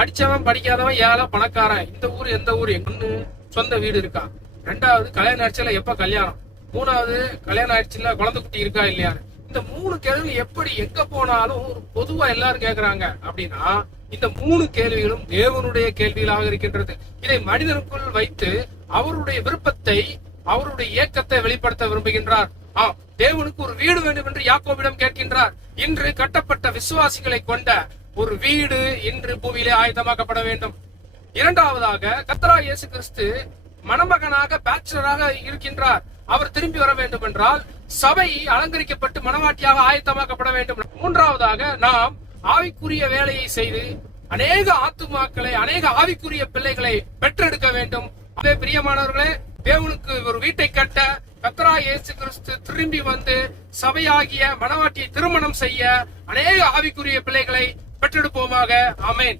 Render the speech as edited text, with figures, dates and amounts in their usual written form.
படிச்சவன் படிக்காதவன் ஏழை பணக்காரன், இந்த ஊர் எந்த ஊர், ஒண்ணு சொந்த வீடு இருக்கா, ரெண்டாவது கல்யாணம் ஆயிடுச்சுல எப்ப கல்யாணம், மூணாவது கல்யாணம் ஆயிடுச்சுல குழந்தை குட்டி இருக்கா இல்லையா. இந்த 3 கேள்வி எப்படி எங்க போனாலும் பொதுவா எல்லாரும் கேக்குறாங்க அப்படின்னா, இந்த 3 கேள்விகளும் தேவனுடைய கேள்விகளாக இருக்கின்றது. இதை மனிதனுக்குள் வைத்து அவருடைய விருப்பத்தை, அவருடைய இயக்கத்தை வெளிப்படுத்த விரும்புகின்றார். தேவனுக்கு ஒரு வீடு வேண்டும் என்று யாக்கோபிடம் கேட்கின்றார். இன்று கட்டப்பட்ட விசுவாசிகளை கொண்ட ஒரு வீடு இன்று பூமியிலே ஆயத்தமாக்கப்பட வேண்டும். இரண்டாவதாக கர்த்தராகிய இயேசு கிறிஸ்து மணமகனாக பேச்சுலராக இருக்கின்றார். அவர் திரும்பி வர வேண்டும் என்றால் சபை அலங்கரிக்கப்பட்டு மணவாட்டியாக ஆயத்தமாக்கப்பட வேண்டும். மூன்றாவதாக நாம் ஆவிக்குரிய வேலையை செய்து அநேக ஆத்துமாக்களை, அநேக ஆவிக்குரிய பிள்ளைகளை பெற்றெடுக்க வேண்டும். பிரியமானவர்களே, தேவனுக்கு ஒரு வீட்டை கட்ட கர்த்தராகிய இயேசு கிறிஸ்து திரும்பி வந்து சபையாகிய மணவாட்டியை திருமணம் செய்ய அநேக ஆவிக்குரிய பிள்ளைகளை பெற்றெடுப்போமாக. ஆமென்.